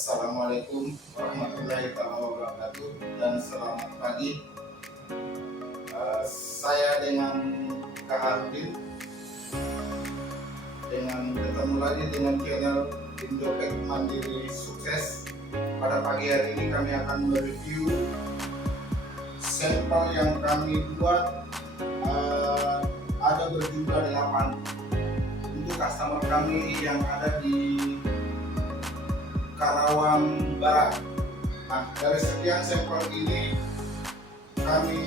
Assalamualaikum warahmatullahi wabarakatuh dan selamat pagi. Saya dengan Kak Harudin ketemu lagi dengan channel Indopek Mandiri Sukses. Pada pagi hari ini kami akan mereview sampel yang kami buat, ada berjumlah 8 untuk customer kami yang ada di Karawang Barat. Nah, dari sekian sampel ini kami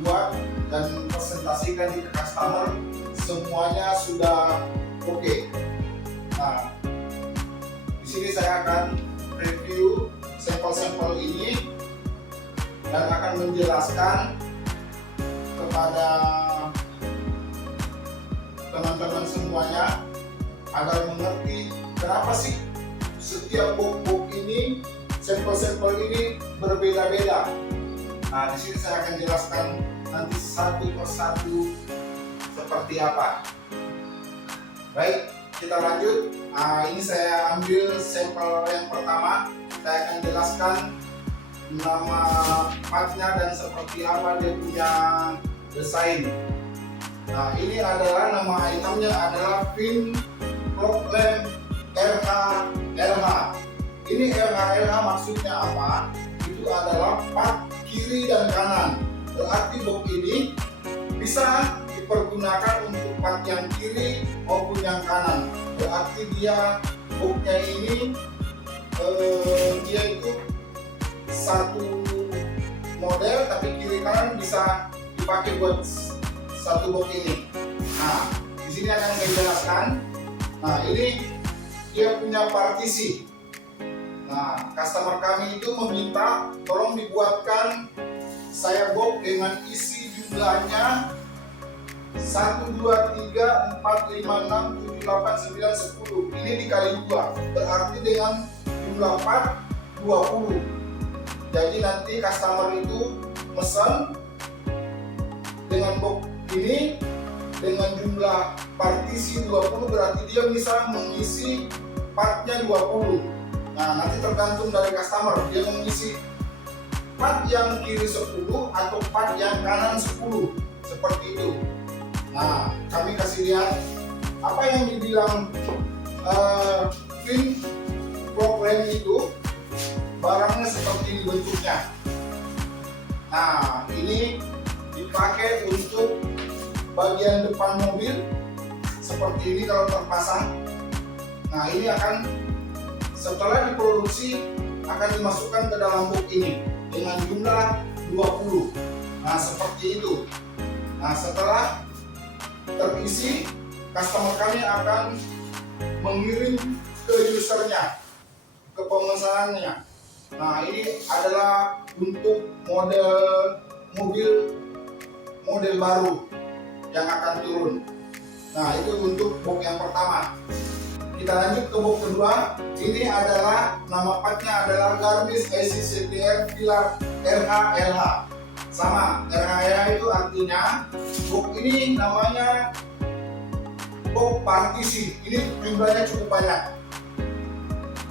buat dan presentasikan di customer, semuanya sudah oke. Nah, di sini saya akan review sampel-sampel ini dan akan menjelaskan kepada teman-teman semuanya agar mengerti kenapa sih setiap box ini, sampel-sampel ini berbeda-beda. Nah, di sini saya akan jelaskan nanti satu persatu seperti apa. Baik, kita lanjut. Nah, ini saya ambil sampel yang pertama. Saya akan jelaskan nama partnya dan seperti apa dia punya desain. Nah, ini adalah nama itemnya adalah Pin Problem RH-LH. Ini RH-LH maksudnya apa? Itu adalah part kiri dan kanan. Berarti box ini bisa dipergunakan untuk part yang kiri maupun yang kanan. Berarti dia boxnya ini dia itu satu model, tapi kiri kanan bisa dipakai buat satu box ini. Nah, di sini akan saya jelaskan. Nah, ini dia punya partisi. Nah, customer kami itu meminta tolong dibuatkan saya box dengan isi jumlahnya 1, 2, 3, 4, 5, 6, 7, 8, 9, 10. Ini dikali 2, berarti dengan jumlah part 20. Jadi nanti customer itu pesan dengan box ini dengan jumlah partisi 20, berarti dia bisa mengisi partnya 20. Nah, nanti tergantung dari customer, dia mengisi part yang kiri 10 atau part yang kanan 10, seperti itu. Nah, kami kasih lihat apa yang dibilang Pin Problem itu, barangnya seperti ini bentuknya. Nah, ini dipakai untuk bagian depan mobil seperti ini kalau terpasang. Nah, ini akan setelah diproduksi akan dimasukkan ke dalam box ini dengan jumlah 20. Nah, seperti itu. Nah, setelah terisi, customer kami akan mengirim ke usernya, ke pemesanannya. Nah, ini adalah untuk model mobil model baru yang akan turun. Nah, itu untuk box yang pertama. Kita lanjut ke box kedua. Ini adalah nama partnya adalah Garmis ICCTR Pilar RH-LH. Sama, RH-LH itu artinya box ini namanya box partisi. Ini jumlahnya cukup banyak.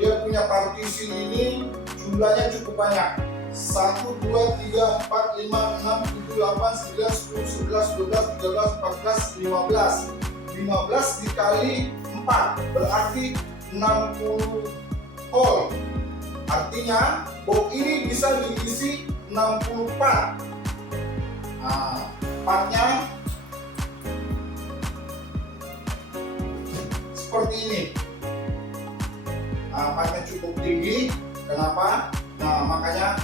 Dia punya partisi ini jumlahnya cukup banyak. 1, 2, 3, 4, 5, 6, 7, 8, 9, 10, 11, 12, 13, 14, 15. 15 dikali 4 berarti 60 hole. Artinya box ini bisa diisi 60 part. Nah, partnya seperti ini. Nah, partnya cukup tinggi. Kenapa? Nah, makanya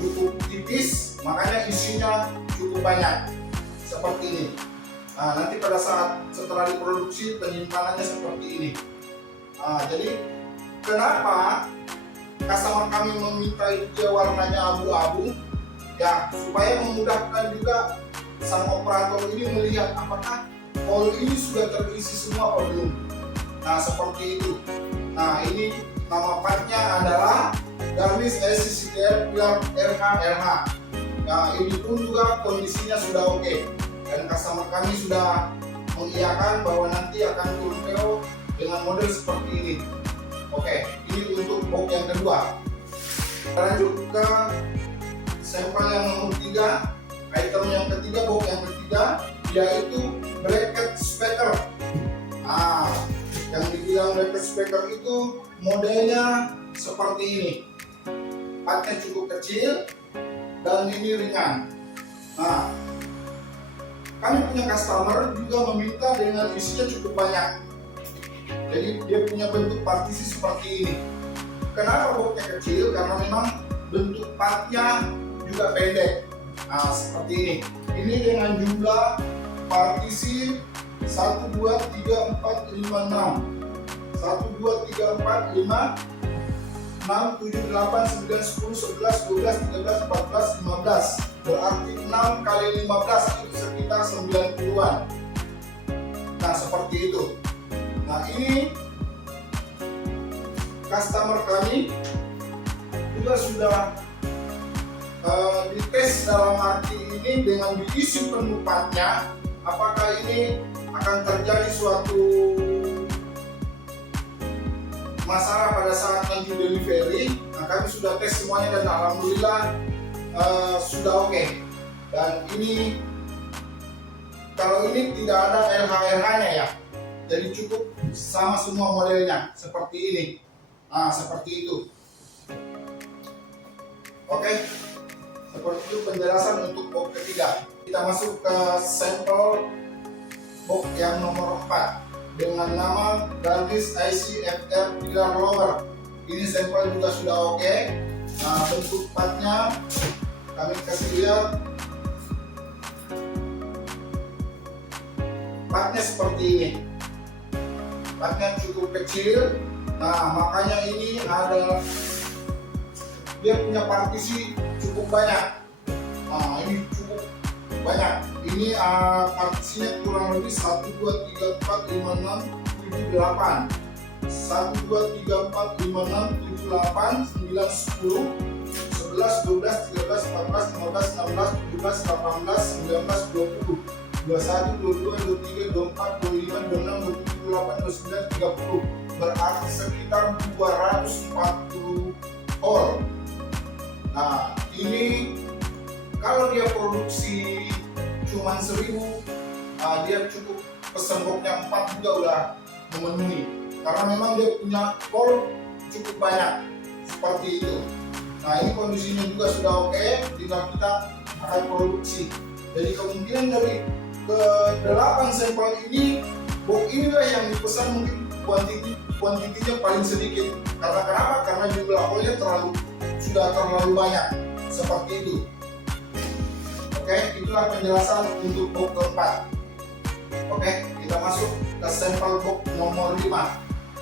cukup tipis, makanya isinya cukup banyak seperti ini. Nah, nanti pada saat setelah diproduksi penyimpanannya seperti ini. Nah, jadi kenapa customer kami meminta dia warnanya abu-abu? Ya, supaya memudahkan juga sang operator ini melihat apakah hole ini sudah terisi semua atau belum. Nah, seperti itu. Nah, ini nama partnya adalah Garmis ICCTR Pilar RH-LH. Nah, ini pun juga kondisinya sudah oke. Dan customer kami sudah mengiyakan bahwa nanti akan turun PO dengan model seperti ini. Oke. kedua. Lanjut ke sampel yang nomor 3. Item yang ketiga, box yang ketiga, yaitu bracket speaker. Nah, yang dibilang bracket speaker itu modelnya seperti ini. Partnya cukup kecil dan ini ringan. Nah, kami punya customer juga meminta dengan isinya cukup banyak. Jadi dia punya bentuk partisi seperti ini. Kenapa boxnya kecil? Karena memang bentuk partnya juga pendek. Nah, seperti ini. Ini dengan jumlah partisi 1, 2, 3, 4, 5, 6. 1, 2, 3, 4, 5, 6, 7, 8, 9, 10, 11, 12, 13, 14, 15. Berarti 6 kali 15 itu sekitar 90-an. Nah, seperti itu. Nah, ini customer kami juga sudah dites dalam arti ini dengan diisi penuh partnya, apakah ini akan terjadi suatu masalah pada saat nanti delivery. Nah, kami sudah tes semuanya dan alhamdulillah sudah oke. Dan ini kalau ini tidak ada LH-nya ya, jadi cukup sama semua modelnya seperti ini. Nah, seperti itu. Oke, seperti itu penjelasan untuk box ketiga. Kita masuk ke sampel box yang nomor 4 dengan nama Gardis IC FR Pilar Lower. Ini sampel juga sudah oke. Nah, bentuk partnya kami kasih lihat. Partnya seperti ini. Partnya cukup kecil. Nah, makanya ini ada dia punya partisi cukup banyak. Nah, ini cukup banyak. Ini partisinya kurang lebih 1, 2, 3, 4, 5, 6, 7, 8. 1, 2, 3, 4, 5, 6, 7, 8, 9, 10, 11, 12, 13, 14, 15, 16, 17, 18, 19, 20, 21, 22, 23, 24, 25, 26, 27, 28, 29, 30. Berarti sekitar 240 all. Nah, ini kalau dia produksi cuma 1000, dia cukup pesen boxnya 4 juga udah memenuhi. Karena memang dia punya call cukup banyak seperti itu. Nah, ini kondisinya juga sudah oke, tinggal kita akan produksi. Jadi kemungkinan dari ke 8 sampel ini, box inilah yang dipesan mungkin kuantitinya paling sedikit. Karena kenapa? Karena jumlah callnya sudah terlalu banyak seperti itu. Oke, itulah penjelasan untuk box keempat. Oke, kita masuk ke sampel box nomor 5.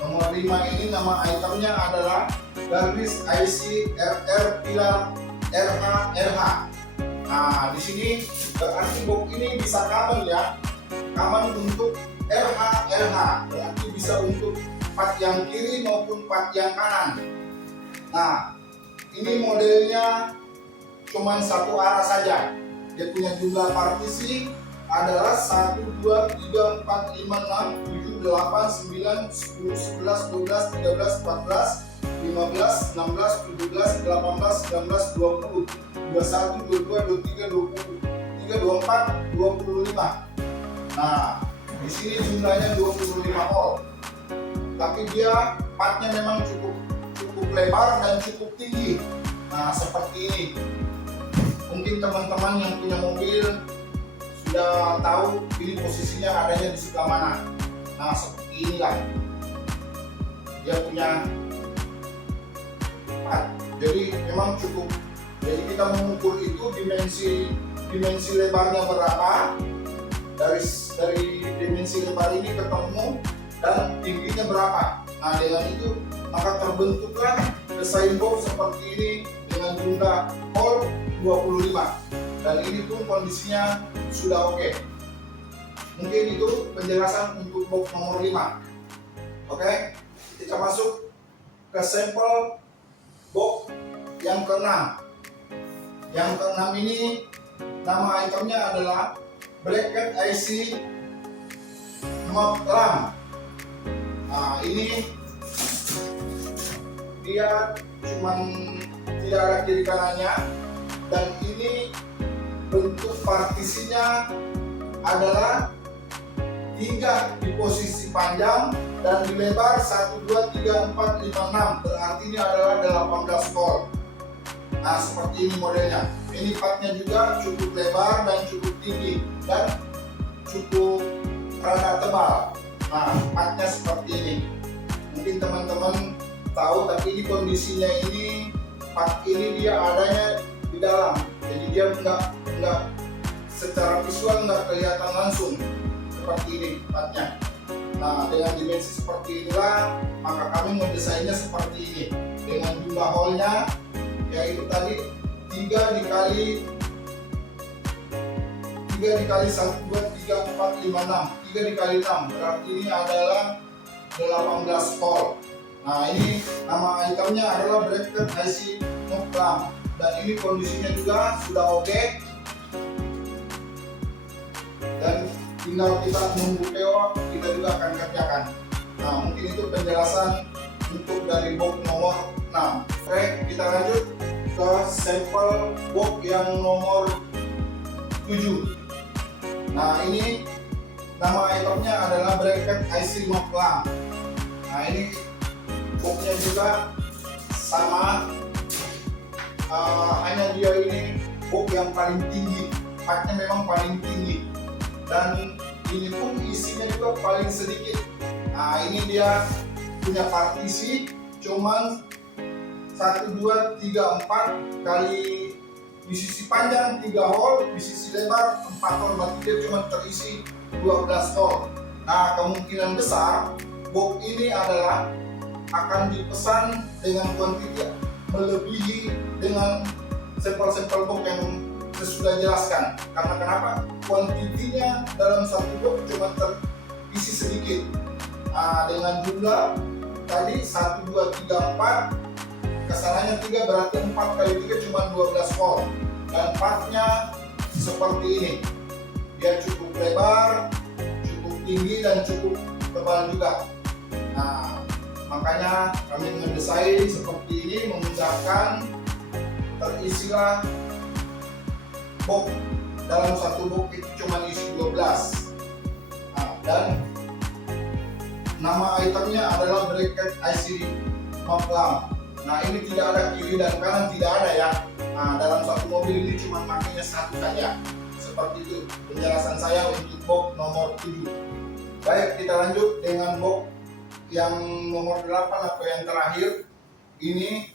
Nomor 5 ini nama itemnya adalah Gardis IC RR Pilar RH. Nah, di sini berarti box ini bisa common ya. Common untuk RH, berarti bisa untuk part yang kiri maupun part yang kanan. Nah, ini modelnya cuma satu arah saja. Dia punya jumlah partisi adalah 1, 2, 3, 4, 5, 6, 7, 8, 9, 10, 11, 12, 13, 14, 15, 16, 17, 18, 19, 20, 21, 22, 23, 23, 24, 25. Nah, di sini jumlahnya 25 all. Tapi dia partnya memang cukup lebar dan cukup tinggi. Nah, seperti ini. Mungkin teman-teman yang punya mobil sudah tahu ini posisinya adanya di sebelah mana. Nah, seperti inilah dia punya part. Jadi memang cukup. Jadi kita mengukur itu dimensi lebarnya berapa, dari dimensi lebar ini ketemu dan tingginya berapa. Nah, dengan itu maka terbentuklah desain box seperti ini dengan jumlah hole 25. Dan ini pun kondisinya sudah oke. Mungkin itu penjelasan untuk box nomor 5. Oke, kita masuk ke sampel box yang ke-6. Yang ke-6 ini nama itemnya adalah Bracket IC Map Lamp. Nah, ini dia cuman tidak ada kiri kanannya, dan ini bentuk partisinya adalah 3 di posisi panjang dan di lebar 1, 2, 3, 4, 5, 6, berarti ini adalah 18 volt. Nah, seperti ini modelnya. Ini partnya juga cukup lebar dan cukup tinggi dan cukup rada tebal. Nah, partnya seperti ini. Mungkin teman-teman tahu, tapi ini kondisinya ini, part ini dia adanya di dalam, jadi dia enggak secara visual enggak kelihatan langsung seperti ini partnya. Nah, dengan dimensi seperti inilah maka kami mendesainnya seperti ini dengan jumlah hole-nya yaitu tadi 3 dikali 1, 2, 3, 4, 5, 6, 3 dikali 6, berarti ini adalah 18 volt. Nah, ini nama itemnya adalah bracket IC Moplam, dan ini kondisinya juga sudah oke, dan tinggal kita menunggu PO, kita juga akan kerjakan. Nah, mungkin itu penjelasan untuk dari box nomor 6. Oke, kita lanjut ke sampel box yang nomor 7. Nah, ini nama itemnya adalah bracket IC Moplam. Nah, ini boxnya juga sama, hanya dia ini box yang paling tinggi, partnya memang paling tinggi, dan ini pun isinya juga paling sedikit. Nah, ini dia punya partisi cuman 1, 2, 3, 4 kali di sisi panjang 3 hole, di sisi lebar 4 hole, berarti dia cuma terisi 12 hole. Nah, kemungkinan besar box ini adalah akan dipesan dengan kuantiti melebihi dengan sampel-sampel box yang saya sudah jelaskan. Karena kenapa? Kuantitinya dalam satu box cuma terisi sedikit. Nah, dengan jumlah tadi 1, 2, 3, 4, kesalahannya 3, berarti 4 kali 3 cuma 12 volt. Dan partnya seperti ini, dia cukup lebar, cukup tinggi, dan cukup tebal juga. Nah, makanya kami mendesain seperti ini, memudahkan terisilah box. Dalam satu box itu cuma isi 12. Nah, dan nama itemnya adalah bracket IC Moplam. Nah, ini tidak ada kiri dan kanan, tidak ada ya. Nah, dalam satu mobil ini cuma makanya satu saja. Seperti itu penjelasan saya untuk box nomor 7. Baik, kita lanjut dengan box yang nomor 8 atau yang terakhir. Ini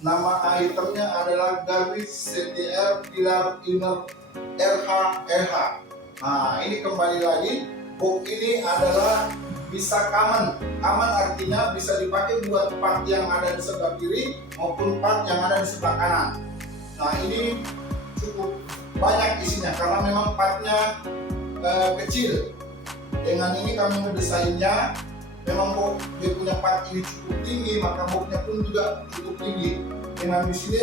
nama itemnya adalah Garbage CTR Pilar Inner RH. Nah, ini kembali lagi, box ini adalah bisa aman artinya bisa dipakai buat part yang ada di sebelah kiri maupun part yang ada di sebelah kanan. Nah, ini cukup banyak isinya karena memang partnya kecil. Dengan ini kami mendesainnya, memang box dia punya part ini cukup tinggi, maka boxnya pun juga cukup tinggi. Dengan di sini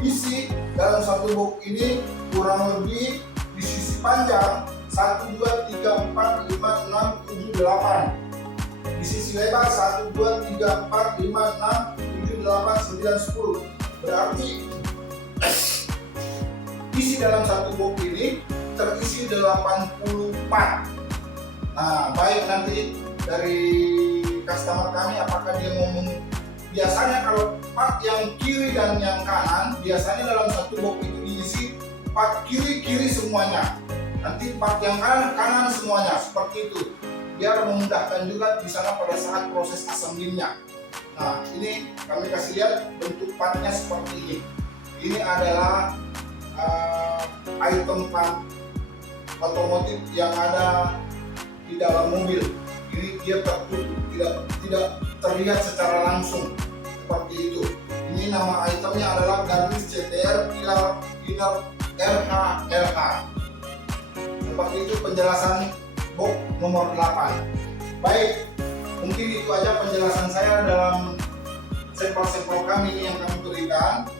isi dalam satu box ini kurang lebih di sisi panjang 1, 2, 3, 4, 5, 6, 7, 8. Di sisi lebar 1, 2, 3, 4, 5, 6, 7, 8, 9, 10. Berarti isi dalam satu box ini terisi 84. Nah, baik nanti dari customer kami apakah dia ngomong, biasanya kalau part yang kiri dan yang kanan biasanya dalam satu box itu diisi part kiri semuanya, nanti part yang kanan semuanya, seperti itu biar memudahkan juga di sana pada saat proses assemblingnya. Nah, ini kami kasih lihat bentuk partnya seperti ini. Ini adalah item part otomotif yang ada di dalam mobil. Ini dia tertutup, tidak terlihat secara langsung seperti itu. Ini nama itemnya adalah Garbage CTR Pilar Inner RH. Seperti itu penjelasan box nomor 8. Baik, mungkin itu aja penjelasan saya dalam sampel-sampel kami yang kami berikan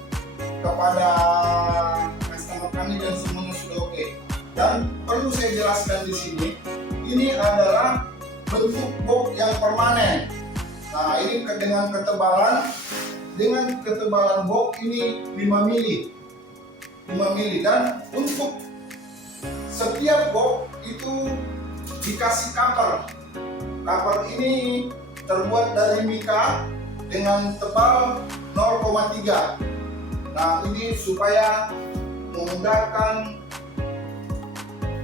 kepada customer kami dan semuanya sudah oke. Dan perlu saya jelaskan di sini, ini adalah bentuk box yang permanen. Nah, ini dengan ketebalan dengan ketebalan box ini 5 mili. 5 mili, dan untuk setiap box itu dikasih cover. Cover ini terbuat dari mika dengan tebal 0,3. Nah, ini supaya memudahkan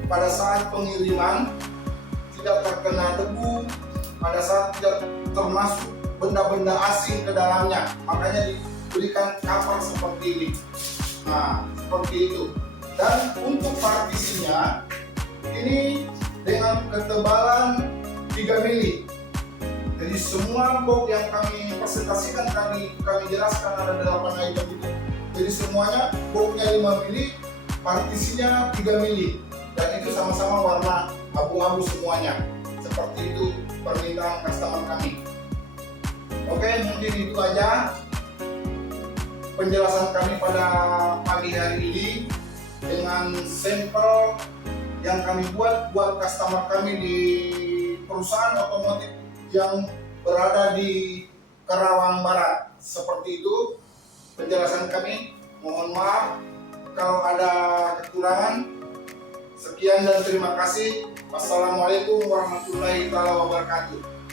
pada saat pengiriman, tidak terkena debu, pada saat tidak termasuk benda-benda asing ke dalamnya. Makanya diberikan cover seperti ini. Nah, seperti itu. Dan untuk partisinya ini dengan ketebalan 3 mili. Jadi semua box yang kami presentasikan, kami jelaskan ada 8 item itu. Jadi semuanya boxnya 5 mili, partisinya 3 mili. Dan itu sama-sama warna abu-abu semuanya. Seperti itu permintaan customer kami. Oke, mungkin itu aja penjelasan kami pada pagi hari ini dengan sampel yang kami buat customer kami di perusahaan otomotif yang berada di Karawang Barat. Seperti itu penjelasan kami. Mohon maaf kalau ada kekurangan. Sekian dan terima kasih. Wassalamualaikum warahmatullahi wabarakatuh.